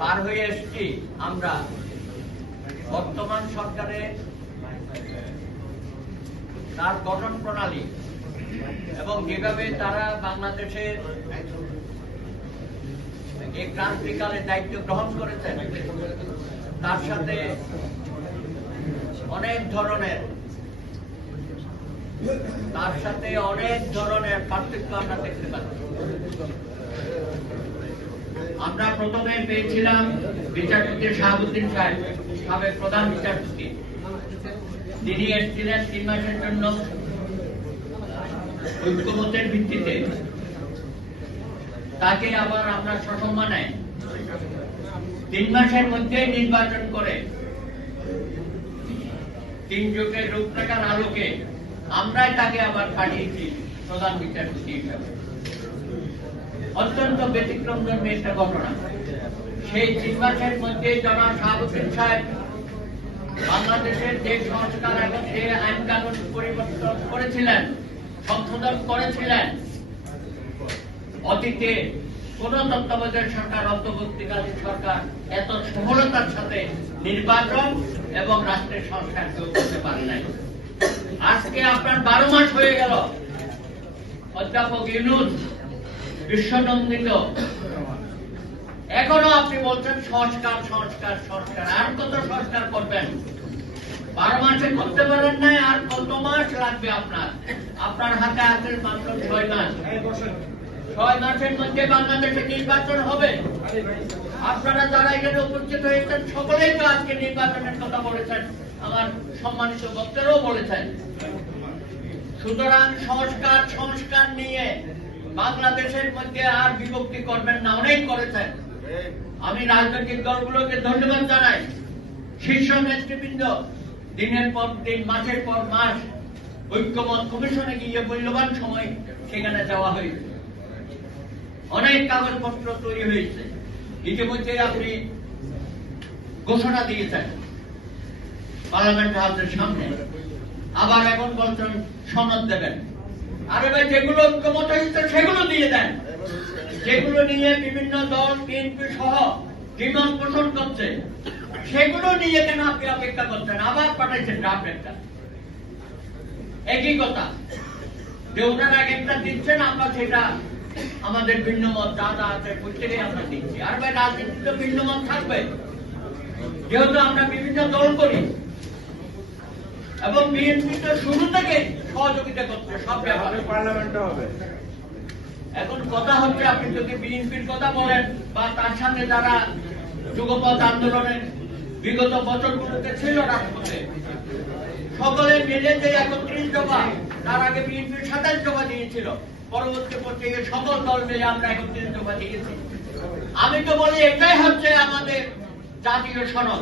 পার হয়ে এসেছি আমরা বর্তমান সরকারের তার গঠন প্রণালী এবং যেভাবে তারা বাংলাদেশের এই ক্রান্তিকালে দায়িত্ব গ্রহণ করেছেন তার সাথে অনেক ধরনের পার্থক্য আমরা দেখতে পাচ্ছি। আমরা প্রথমে পেয়েছিলাম বিচারপতি শাহাবুদ্দিন সাহেব, সাবেক প্রধান বিচারপতি। তিনি এসেছিলেন 3 মাসের জন্য ঐক্যমতের ভিত্তিতে। তাকে আবার আমরা সসম্মানে 3 মাসের মধ্যে নির্বাচন করে 3 যুগের রূপরেখার আলোকে আমরাই তাকে আবার পাঠিয়েছি প্রধান বিচারপতি হিসাবে। অত্যন্ত ব্যতিক্রমধর্মী একটা ঘটনা। সেই 3 মাসের মধ্যে জনাব শাহাবুদ্দিন সাহেব বাংলাদেশের যে সংস্কার এবং যে আইন কানুন পরিবর্তন করেছিলেন, সংশোধন করেছিলেন, অতীতে কোন তত্ত্বাবধায়ক সরকার, অন্তর্বর্তীকালীন সরকার এত সফলতার সাথে নির্বাচন এবং রাষ্ট্রের সংস্কার কেউ করতে পারে নাই। আজকে আপনার 12 মাস হয়ে গেল, অধ্যাপক ইউনূস বিশ্বনন্দিত, এখনো আপনি বলছেন সংস্কার সংস্কার সংস্কার। আর কত সংস্কার করবেন? 12 মাসে করতে পারেন নাই, আর কত মাস লাগবে আপনার? আপনার হাতে আছে মাত্র 6 মাস। 6 মাসের মধ্যে বাংলাদেশে নির্বাচন হবে। আপনারা যারা এখানে উপস্থিত হয়েছেন সকলেই তো আজকে নির্বাচনের কথা বলেছেন, আমার সম্মানিত বক্তারাও বলেছেন। সুতরাং সংস্কার সংস্কার নিয়ে বাংলাদেশের মধ্যে আর বিভক্তি করবেন না, অনেক করেছেন। আমি রাজনৈতিক দলগুলোকে ধন্যবাদ জানাই। শীর্ষ নেতৃবৃন্দ দিনের পর দিন, মাসের পর মাস ঐক্যমত কমিশনে গিয়ে মূল্যবান সময় সেখানে যাওয়া হয়েছে, অনেক কাগজপত্র তৈরি হয়েছে। ইতিমধ্যে আপনি ঘোষণা দিয়েছেন পার্লামেন্ট হাউসের সামনে, আবার এখন বলছেন সনদ দেবেন। আরে ভাই, যেগুলো ঐক্যমত হয়েছে সেগুলো দিয়ে দেন। যেগুলো নিয়ে বিভিন্ন দল, বিএনপি সহ দ্বিমত পোষণ করছে, সেগুলো নিয়ে কেন আপনি অপেক্ষা করছেন? আবার পাঠাইছেন ড্রাফট একটা। একই কথা যে ওনারা এক একটা দিচ্ছেন, আমরা সেটা আমাদের ভিন্ন মত যা যা আছে প্রত্যেকেই আমরা দিচ্ছি। আর ভাই, রাজনীতিতে ভিন্ন মত থাকবে, যেহেতু আমরা বিভিন্ন দল করি এবং বিএনপি তো শুরু থেকে সহযোগিতা করছে সব ব্যাপারে। পার্লামেন্টে হবে। এখন কথা হচ্ছে, আপনি যদি বিএনপির কথা বলেন বা তার সাথে যারা যুগপৎ আন্দোলনের বিগত বছরগুলোতে ছিল রাজপথে, সকলে মিলে যে 31 দফা, তার আগে বিএনপির 27 দফা দিয়েছিল, পরবর্তী পর্যায়ে সকল দল মিলে আমরা 31 দফা দিয়েছি। আমি তো বলি এটাই হচ্ছে আমাদের জাতীয় সনদ।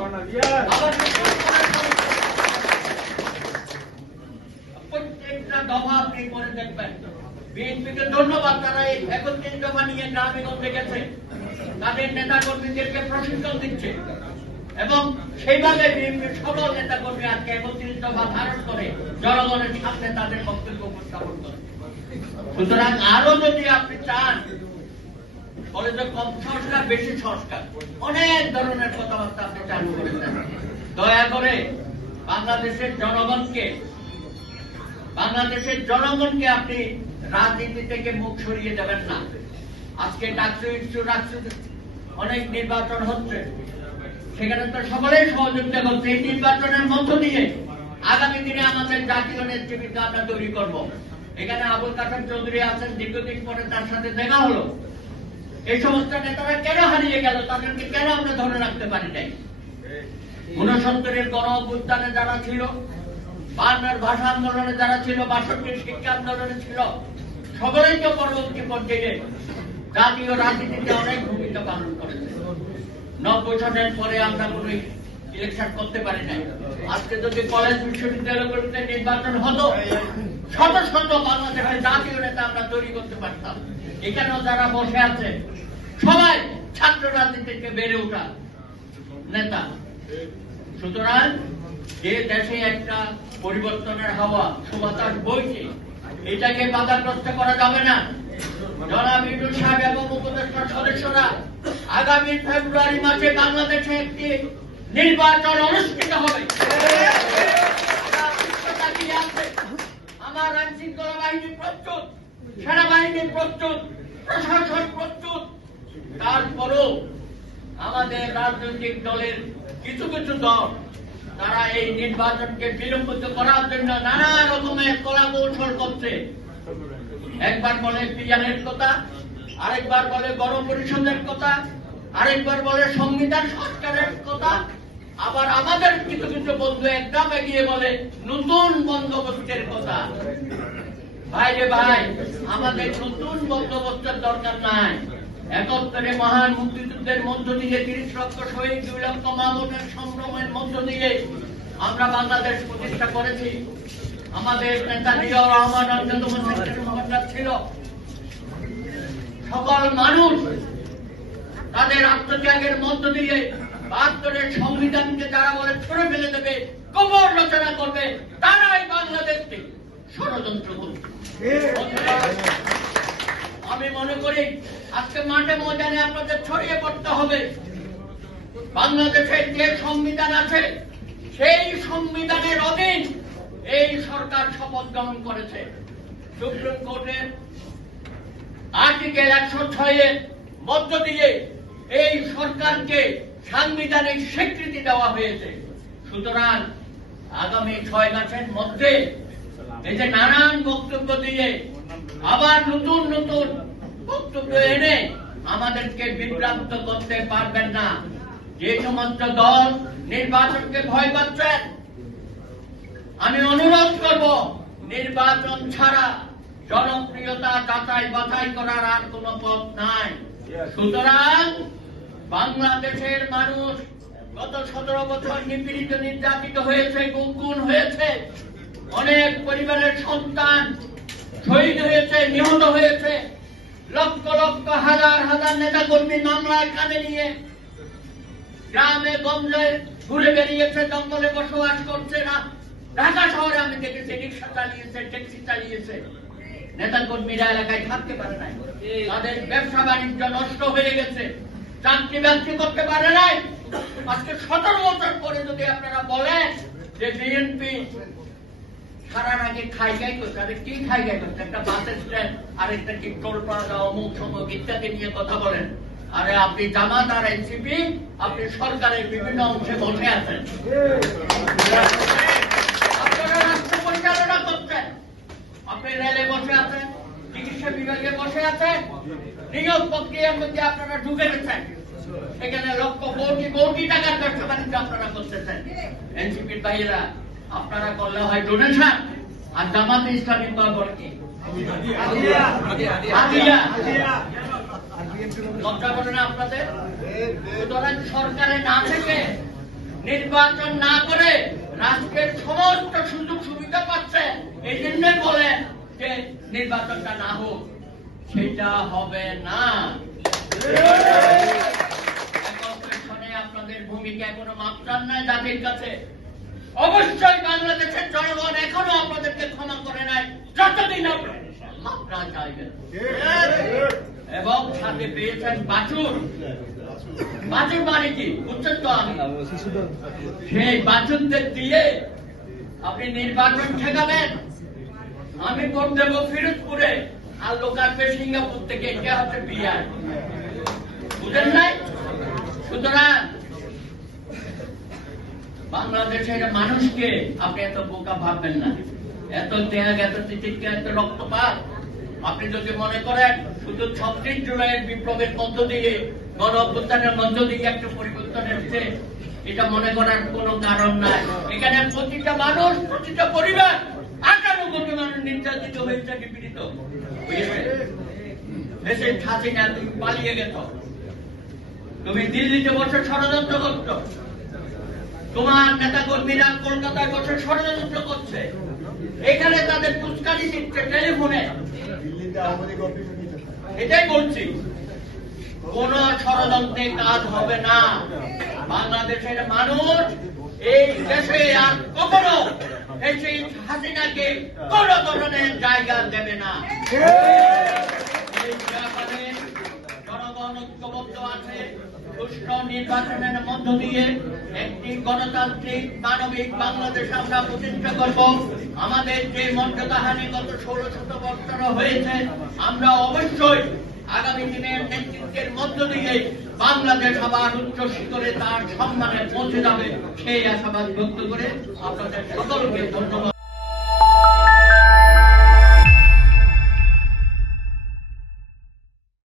প্রত্যেকটা দফা আপনি পরে দেখবেন। বিএনপিকে ধন্যবাদ, তারা এই 31 দফা নিয়ে গ্রামে গঞ্জে গেছে, তাদের নেতা কর্মীদেরকে প্রশিক্ষণ দিচ্ছে এবং সেইভাবে বিএনপির সকল নেতা কর্মী আজকে 31 দফা ধারণ করে জনগণের সামনে তাদের বক্তব্য উপস্থাপন করে। সুতরাং আরো যদি আপনি চান, বলে যে কম সংস্কার বেশি সংস্কার, অনেক ধরনের কথাবার্তা আপনি চালু করেছেন। দয়া করে বাংলাদেশের জনগণকে আপনি রাজনীতি থেকে মুখ সরিয়ে দেবেন না। আজকে ডাকসু অনেক নির্বাচন হচ্ছে, সেখানে তো সকলেই সহযোগিতা করছে। এই নির্বাচনের মধ্য দিয়ে আগামী দিনে আমাদের জাতীয় নেতৃবৃন্দ আমরা তৈরি করব। এখানে আবুল কাসেম চৌধুরী আছেন, দীর্ঘদিন পরে তার সাথে দেখা হলো। এই সমস্ত নেতারা কেন হারিয়ে গেল? তাদেরকে কেন আমরা ধরে রাখতে পারি নাই? 69-এর গণ অভ্যুত্থানে যারা ছিল, 52-এর ভাষা আন্দোলনে যারা ছিল, 62-এর শিক্ষা আন্দোলনে ছিল, সকলেই তো পরবর্তী পর্যায়ে জাতীয় রাজনীতিতে অনেক ভূমিকা পালন করেছে। 90 সনের পরে আমরা কোন ইলেকশন করতে পারি নাই। আজকে যদি কলেজ বিশ্ববিদ্যালয়গুলোতে নির্বাচন হতো, শত শত বাংলাদেশের জাতীয় নেতা আমরা তৈরি করতে পারতাম। এখানেও যারা বসে আছে সবাই ছাত্র রাজনীতিকে বেড়ে ওঠা নেতা। সুতরাং যে দেশে একটা পরিবর্তনের হাওয়া সুবাতাস বইছে, এটাকে বাধাগ্রস্ত করা যাবে না। জনাব ইউনূস সাহেব এবং উপদেষ্টার সদস্যরা আগামী ফেব্রুয়ারি মাসে বাংলাদেশে একটি নির্বাচন অনুষ্ঠিত হবে। আমার আইন শৃঙ্খলা বাহিনী প্রস্তুত, সেনাবাহিনী প্রস্তুত, প্রশাসন প্রস্তুত। তারপরও আমাদের রাজনৈতিক দলের কিছু কিছু দল তারা এই নির্বাচনকে বিলম্বিত করার জন্য নানা রকমের কলা কৌশল করছে। একবার বলে পিয়ানের কথা, আরেকবার বলে গণপরিষদের কথা, আরেকবার বলে সংবিধান সংস্কারের কথা, আবার আমাদের কিছু কিছু বন্ধু একদম এগিয়ে বলে নতুন বন্দোবস্তের কথা। ভাই রে ভাই, আমাদের নতুন বন্দোবস্তের দরকার নাই। 71-এ মহান মুক্তিযুদ্ধের মধ্য দিয়ে 30 লক্ষ শহীদ, 2 লক্ষ মা-বোনের সংগ্রামের মধ্য দিয়ে আমরা বাংলাদেশ প্রতিষ্ঠা করেছি। আমাদের নেতা জিয়াউর রহমান অন্যতম সেক্রেটারি ছিল। সকল মানুষ তাদের আত্মত্যাগের মধ্য দিয়ে 72-এর সংবিধানকে যারা বলে ছুড়ে ফেলে দেবে, কবর রচনা করবে, তারাই বাংলাদেশকে ষড়যন্ত্র করবে। আমি মনে করি আজকে মাঠে ময়দানে আপনাদের ছড়িয়ে পড়তে হবে। বাংলাদেশের যে সংবিধান আছে সেই সংবিধানের অধীন এই সরকার শপথ গ্রহণ করেছে। সুপ্রিম কোর্টের আর্টিকেল 106-এর মধ্য দিয়ে এই সরকারকে সাংবিধানিক স্বীকৃতি দেওয়া হয়েছে। সুতরাং আগামী 6 মাসের মধ্যে এই যে নানান বক্তব্য দিয়ে আবার নতুন নতুন বক্তব্য এনে আমাদেরকে বিভ্রান্ত করতে পারবেন না। যে সমস্ত দল নির্বাচনকে ভয় পাচ্ছেন, আমি অনুরোধ করব নির্বাচন ছাড়া জনপ্রিয়তা যাচাই বাছাই করার আর কোন পথ নাই। সুতরাং বাংলাদেশের মানুষ গত 17 বছর নিপীড়িত নির্যাতিত হয়েছে, গুম হয়েছে, অনেক পরিবারের সন্তান শহীদ হয়েছে, নিহত হয়েছে, লক্ষ লক্ষ হাজার হাজার নেতা কর্মী মামলায় কাঁধে নিয়ে গ্রামে গঞ্জে ঘুরে বেরিয়েছে, জঙ্গলে বসবাস করছে না। ঢাকা শহরে আমি দেখেছি রিক্সা চালিয়েছে, ট্যাক্সি চালিয়েছে। নেতা কর্মীরা এলাকায় থাকতে পারে নাই, তাদের ব্যবসা বাণিজ্য নষ্ট হয়ে গেছে, চাকরি বাকরি করতে পারে নাই। আজকে 17 বছর পরে যদি আপনারা বলেন যে বিএনপি সারার আগে খাইগাই করছে, আরে কি খাইগাই করছে? একটা বাস স্ট্যান্ড, আরেকটা কি টোল প্লাজা, অমুক সমুক ইত্যাদি নিয়ে কথা বলেন। আরে আপনি জামাত আর এনসিপি, আপনি সরকারের বিভিন্ন অংশে বসে আছেন, আপনারা রাষ্ট্র পরিচালনা করছেন, আপনি রেলে বসে আছেন, চিকিৎসা বিভাগে বসে আছেন, নিয়োগ প্রক্রিয়ার মধ্যে আপনারা ঢুকে গেছেন। সেখানে লক্ষ কোটি কোটি টাকার ব্যবসা বাণিজ্য আপনারা করতেছেন। এনসিপির ভাইয়েরা আপনারা করলে হয় ডোনেশন, আর জামাতে ইসলামী বলে কি লজ্জা করে না আপনাদের? সুতরাং সরকারে না থেকে নির্বাচন না করে রাষ্ট্রের সমস্ত সুযোগ সুবিধা পাচ্ছে, এই জন্যই বলে যে নির্বাচনটা না হোক। সেটা হবে না। আপনাদের ভূমিকা কোনো মাপটার নাই জাতির কাছে। অবশ্যই বাংলাদেশের জনগণ এখনো আপনাদেরকে ক্ষমা করে নাই, যতদিন আপনারা চাইবেন। এবং সাথে পেয়েছেন বাছুর। বাছুর মানে কি বুঝছেন তো? আমি সেই বাছুরদের দিয়ে আপনি নির্বাচন ঠেকাবেন। আমি ভোট দেবো ফিরোজপুরে, আর লোক আসবে সিঙ্গাপুর থেকে। এটা হচ্ছে বিয়ার, বুঝেন নাই? সুতরাং বাংলাদেশের মানুষকে আপনি এত বোকা ভাববেন না। এত ত্যাগ, এত চিকিৎসা, এত রক্তপাত আপনি যদি মনে করেন শুধু 36 জুলাইয়ের বিপ্লবের মধ্য দিয়ে, গণ অভ্যুত্থানের মধ্য দিয়ে একটা পরিবর্তন এসেছে, এটা মনে করার কোন কারণ নাই। এখানে প্রতিটা মানুষ, প্রতিটা পরিবার, 58 কোটি মানুষ নির্যাতিত হয়েছে, নিপীড়িত হয়েছে। দেশে হাসিনা তুমি পালিয়ে গেছ, তুমি দিল্লিতে বসে ষড়যন্ত্র করছ, তোমার নেতা কর্মীরা কলকাতায় বসে ষড়যন্ত্র করছে, এখানে তাদের পুচকারি দিচ্ছে টেলিফোনে। এটাই বলছি, কোন ষড়যন্ত্রে কাজ হবে না। বাংলাদেশের মানুষ এই দেশে আর কখনো এই হাসিনাকে কোন ধরনের জায়গা দেবে না। এই ব্যাপারে জনগণ ঐক্যবদ্ধ আছে। সুষ্ঠু নির্বাচনের মধ্য দিয়ে একটি গণতান্ত্রিক মানবিক বাংলাদেশ আমরা প্রতিষ্ঠা করব। আমাদের যে মর্যাদাহানি গত 16 বছর হয়েছে, আমরা অবশ্যই আগামী দিনের নেতৃত্বের মধ্য দিয়ে বাংলাদেশ আবার উচ্চ শিখরে তার সম্মানে পৌঁছে যাবে, সেই আশাবাদ ব্যক্ত করে আপনাদের সকলকে ধন্যবাদ।